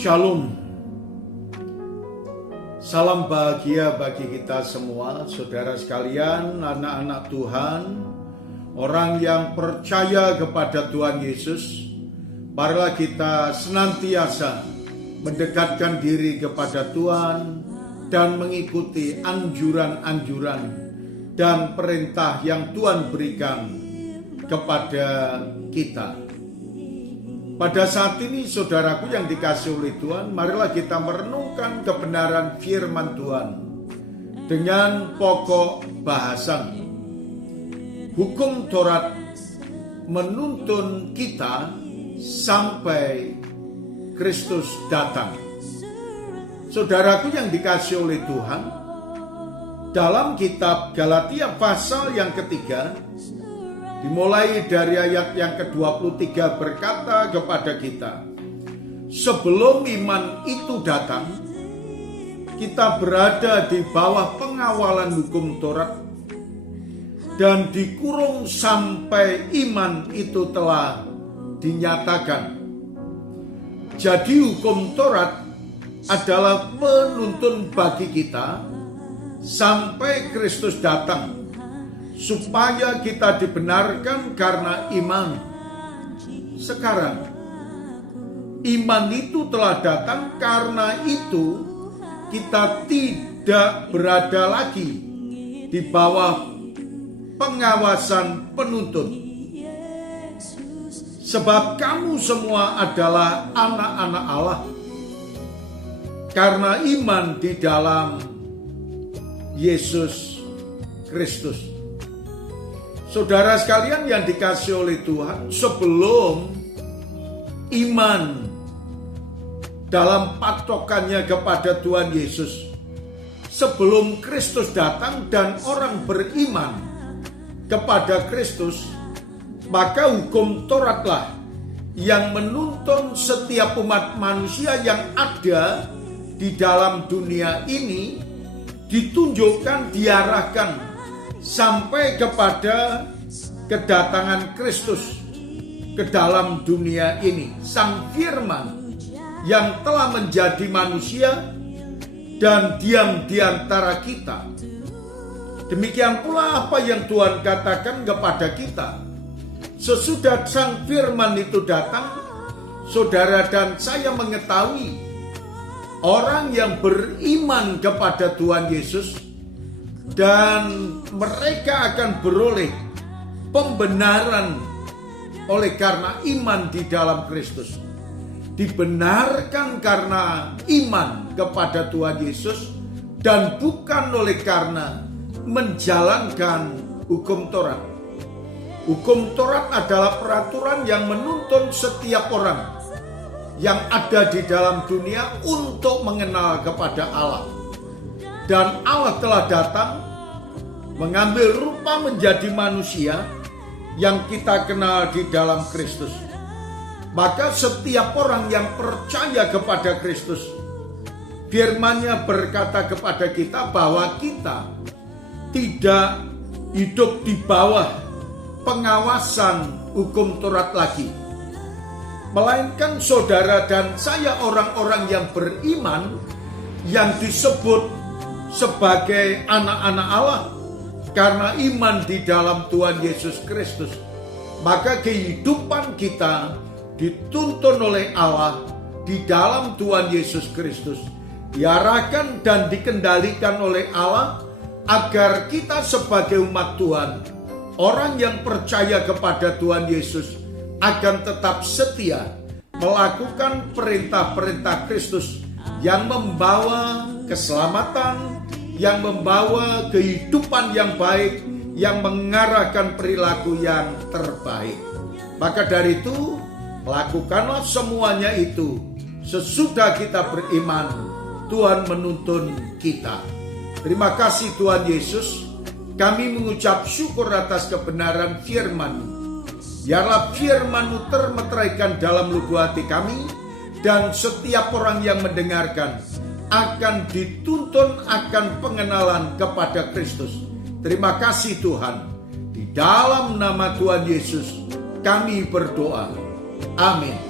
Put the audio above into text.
Shalom. Salam bahagia bagi kita semua, saudara sekalian, anak-anak Tuhan, orang yang percaya kepada Tuhan Yesus. Marilah kita senantiasa mendekatkan diri kepada Tuhan dan mengikuti anjuran-anjuran dan perintah yang Tuhan berikan kepada kita. Pada saat ini, saudaraku yang dikasihi oleh Tuhan, marilah kita merenungkan kebenaran firman Tuhan dengan pokok bahasan. Hukum Taurat menuntun kita sampai Kristus datang. Saudaraku yang dikasihi oleh Tuhan, dalam kitab Galatia pasal yang ketiga, dimulai dari ayat yang ke-23 berkata kepada kita, sebelum iman itu datang, kita berada di bawah pengawalan hukum Taurat dan dikurung sampai iman itu telah dinyatakan. Jadi hukum Taurat adalah penuntun bagi kita sampai Kristus datang, supaya kita dibenarkan karena iman. Sekarang, iman itu telah datang, karena itu kita tidak berada lagi di bawah pengawasan penuntun. Sebab kamu semua adalah anak-anak Allah karena iman di dalam Yesus Kristus. Saudara sekalian yang dikasihi oleh Tuhan, sebelum iman dalam patokannya kepada Tuhan Yesus, sebelum Kristus datang dan orang beriman kepada Kristus, maka hukum Tauratlah yang menuntun setiap umat manusia yang ada di dalam dunia ini, ditunjukkan, diarahkan sampai kepada kedatangan Kristus ke dalam dunia ini. Sang Firman yang telah menjadi manusia dan diam di antara kita. Demikian pula apa yang Tuhan katakan kepada kita. Sesudah Sang Firman itu datang, saudara dan saya mengetahui orang yang beriman kepada Tuhan Yesus, dan mereka akan beroleh pembenaran oleh karena iman di dalam Kristus. Dibenarkan karena iman kepada Tuhan Yesus dan bukan oleh karena menjalankan hukum Taurat. Hukum Taurat adalah peraturan yang menuntun setiap orang yang ada di dalam dunia untuk mengenal kepada Allah. Dan Allah telah datang mengambil rupa menjadi manusia yang kita kenal di dalam Kristus. Maka setiap orang yang percaya kepada Kristus, firman-Nya berkata kepada kita bahwa kita tidak hidup di bawah pengawasan hukum Taurat lagi, melainkan saudara dan saya orang-orang yang beriman, yang disebut sebagai anak-anak Allah karena iman di dalam Tuhan Yesus Kristus. Maka kehidupan kita dituntun oleh Allah di dalam Tuhan Yesus Kristus, diarahkan dan dikendalikan oleh Allah agar kita sebagai umat Tuhan, orang yang percaya kepada Tuhan Yesus, akan tetap setia melakukan perintah-perintah Kristus yang membawa keselamatan, yang membawa kehidupan yang baik, yang mengarahkan perilaku yang terbaik. Maka dari itu, lakukanlah semuanya itu sesudah kita beriman. Tuhan menuntun kita. Terima kasih Tuhan Yesus. Kami mengucap syukur atas kebenaran firman-Mu. Biarlah firman-Mu termeteraikan dalam lubuk hati kami, dan setiap orang yang mendengarkan akan dituntun akan pengenalan kepada Kristus. Terima kasih Tuhan. Di dalam nama Tuhan Yesus kami berdoa. Amin.